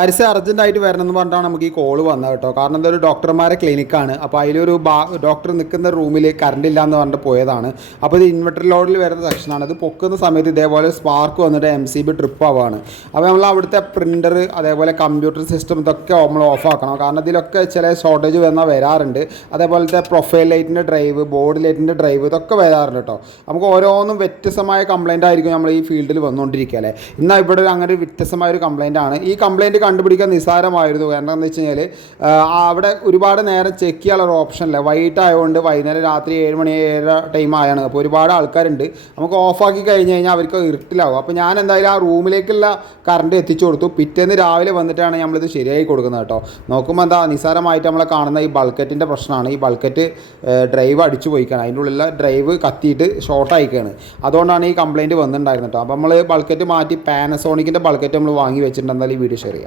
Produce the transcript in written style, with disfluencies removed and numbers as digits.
ARISS അർജൻറ്റായിട്ട് വരണമെന്ന് പറഞ്ഞിട്ടാണ് നമുക്ക് ഈ കോള് വന്നത് കേട്ടോ. കാരണം ഇതൊരു ഡോക്ടർമാരെ ക്ലിനിക്കാണ്. അപ്പോൾ അതിലൊരു ഡോക്ടർ നിൽക്കുന്ന റൂമിൽ കറണ്ട് ഇല്ല എന്ന് പറഞ്ഞിട്ട് പോയതാണ്. അപ്പോൾ ഇത് ഇൻവെർട്ടർ ലോഡിൽ വരുന്ന സെക്ഷനാണ്. ഇത് പൊക്കുന്ന സമയത്ത് ഇതേപോലെ സ്പാർക്ക് വന്നിട്ട് MCB ട്രിപ്പ് ആവുകയാണ്. അപ്പോൾ നമ്മൾ അവിടുത്തെ പ്രിൻ്റർ അതേപോലെ കമ്പ്യൂട്ടർ സിസ്റ്റം ഇതൊക്കെ നമ്മൾ ഓഫ് ആക്കണം. കാരണം ഇതിലൊക്കെ ചില ഷോർട്ടേജ് വരാറുണ്ട്. അതേപോലത്തെ പ്രൊഫൈൽ ലൈറ്റിൻ്റെ ഡ്രൈവ്, ബോർഡ് ലൈറ്റിൻ്റെ ഡ്രൈവ് ഇതൊക്കെ വരാറുണ്ട് കേട്ടോ. നമുക്ക് ഓരോന്നും വ്യത്യസ്തമായ കംപ്ലയിൻ്റ് ആയിരിക്കും നമ്മൾ ഈ ഫീൽഡിൽ വന്നുകൊണ്ടിരിക്കുക അല്ലേ. എന്നാൽ ഇവിടെ അങ്ങനെ ഒരു വ്യത്യസ്തമായൊരു കംപ്ലയിൻ്റ് ആണ്. ഈ കംപ്ലയിൻറ്റ് കണ്ടുപിടിക്കാൻ നിസ്സാരമായിരുന്നു. കാരണം എന്താണെന്ന് വെച്ച് കഴിഞ്ഞാൽ അവിടെ ഒരുപാട് നേരം ചെക്ക് ചെയ്യാനുള്ള ഓപ്ഷനില്ല. വൈകിട്ട് ആയതുകൊണ്ട് വൈകുന്നേരം രാത്രി 7 മണി 7 ടൈം ആയാണ്. അപ്പോൾ ഒരുപാട് ആൾക്കാരുണ്ട്. നമുക്ക് ഓഫാക്കി കഴിഞ്ഞ് കഴിഞ്ഞാൽ അവർക്ക് ഇരുട്ടിലാവും. അപ്പോൾ ഞാൻ എന്തായാലും ആ റൂമിലേക്കുള്ള കറണ്ട് എത്തിച്ചു കൊടുത്തു. പിറ്റേന്ന് രാവിലെ വന്നിട്ടാണ് നമ്മളിത് ശരിയായി കൊടുക്കുന്നത് കേട്ടോ. നോക്കുമ്പോൾ എന്താ നിസ്സാരമായിട്ട് നമ്മളെ കാണുന്ന ഈ ബൾക്കറ്റിൻ്റെ പ്രശ്നമാണ്. ഈ ബൾക്കറ്റ് ഡ്രൈവ് അടിച്ചു പോയിക്കാണ്. അതിൻ്റെ ഉള്ളിലുള്ള ഡ്രൈവ് കത്തിയിട്ട് ഷോർട്ട് ആയിക്കാണ്. അതുകൊണ്ടാണ് ഈ കംപ്ലയിൻറ്റ് വന്നിട്ടുണ്ടായിരുന്നത് കേട്ടോ. അപ്പോൾ നമ്മൾ ബൾക്കറ്റ് മാറ്റി പാനസോണിക്കിൻ്റെ ബൾക്കറ്റ് നമ്മൾ വാങ്ങി വെച്ചിട്ടുണ്ട്. എന്തായാലും ഈ വീഡിയോ ഷെയർ ചെയ്യാം.